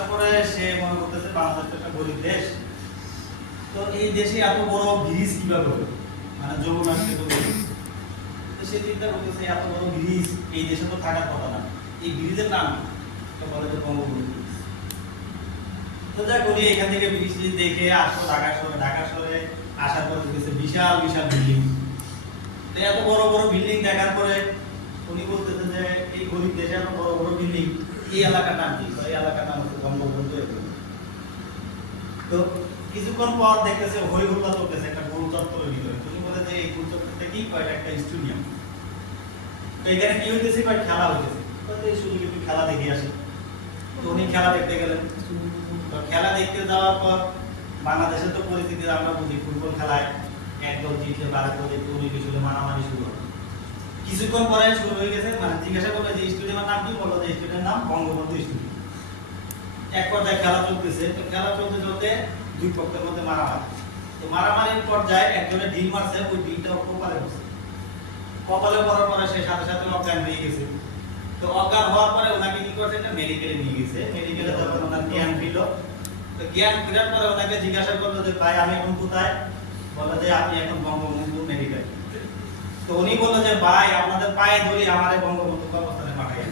আসার পরে সে মনে করতেছে বাংলাদেশ তো একটা গরিব দেশ, তো এই দেশে এত বড় ব্রিজ কিভাবে হবে, মানে যমুনা সেতু। তো সে চিন্তা করতেছে এত বড় ব্রিজ এই দেশে তো থাকার কথা না, এই ব্রিজের নাম কি? তো বলে যে বঙ্গবন্ধু ব্রিজ। তো যাক উনি এখান থেকে ব্রিজটি দেখে আসলো ঢাকা শহরে আসার পরে দেখতেছে বিশাল বিশাল বিল্ডিং। তো এত বড় বড় বিল্ডিং দেখার পরে উনি বলতেছে যে এই গরিব দেশে এত বড় বড় বিল্ডিং, এই এলাকার নাম কি? এই এলাকার নাম হচ্ছে বঙ্গবন্ধু। তো কিছুক্ষণ পর দেখতেছে হই হল্লা চলতেছে একটা গোল চত্বরের ভিতরে। উনি বলে যে এই গোল চত্বরটা কি? কয়টা একটা স্টেডিয়াম। তো এখানে কি হইতেছে? কয় খেলা হইতেছে। তো এই সুযোগে একটু খেলা দেখে আসে। তো উনি খেলা দেখতে গেলেন। তো খেলা দেখতে যাওয়ার পর বাংলাদেশের তো পরিস্থিতি আমরা বুঝি, ফুটবল খেলায় একদল জিতলে বারে পরে একটু উনি কিছু মারামারি শুরু হয়। কিছুক্ষণ পরে শুরু হয়ে গেছে, মানে জিজ্ঞাসা করলে যে স্টেডিয়ামের নাম কি? বললো যে স্টেডিয়ামের নাম বঙ্গবন্ধু স্টেডিয়াম। এক পর্যায়ে খেলা চলতেছে, তো খেলা চলতে চলতে দুই পক্ষের মধ্যে মারামারি। তো মারামারির পর্যায়ে একজনের ঢিল মারছে, ওই ঢিলটা কপালে পড়ছে। কপালে পড়ার পরে সে সাথে সাথে অজ্ঞান হয়ে গেছে। তো অজ্ঞান হওয়ার পরে ওনাকে কি করছে? একটা মেডিকেলে নিয়ে গেছে। মেডিকেলে যখন ওনার জ্ঞান ফিরল, তো জ্ঞান ফেরার পরে ওনাকে জিজ্ঞাসা করলো যে ভাই আমি এখন কোথায়? বললো যে আপনি এখন বঙ্গবন্ধু মেডিকেল। তো উনি বললো যে ভাই আপনাদের পায়ে ধরি আমারে বঙ্গবন্ধু কবরস্থানে পাঠাই।